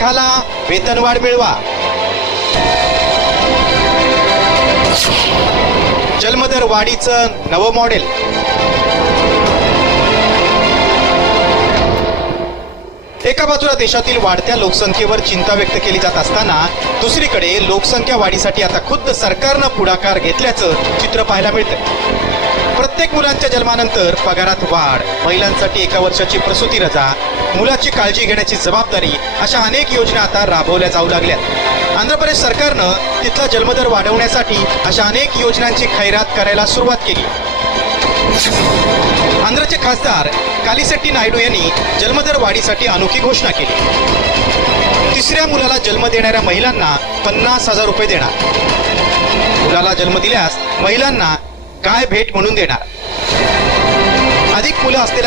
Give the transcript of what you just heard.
घाला, वेतनवाढ मिळवा. जन्मदर वाढीचं नवं मॉडेल. एका बाजूला देशातील वाढत्या लोकसंख्येवर चिंता व्यक्त केली जात असताना दुसरीकडे लोकसंख्या वाढीसाठी आता खुद्द सरकारनं पुढाकार घेतल्याचं चित्र पाहायला मिळतं. प्रत्येक मुलांच्या जन्मानंतर पगारात वाढ, महिलांसाठी 1 वर्षाची प्रसूती रजा, मुलाची काळजी घेण्याची जबाबदारी अशा अनेक योजना आता राबवल्या जाऊ लागल्यात. आंध्र प्रदेश सरकारनं तिथला जन्मदर वाढवण्यासाठी अशा अनेक योजनांची खैरात करायला सुरुवात केली. आंध्रचे खासदार कालीसेट्टी नायडू यांनी जन्मदर वाढीसाठी अनोखी घोषणा केली. 3ऱ्या मुलाला जन्म देणाऱ्या महिलांना 50,000 रुपये देणार. मुलाला जन्म दिल्यास महिलांना काय भेट म्हणून देणार. अधिक मुलं असलेल्या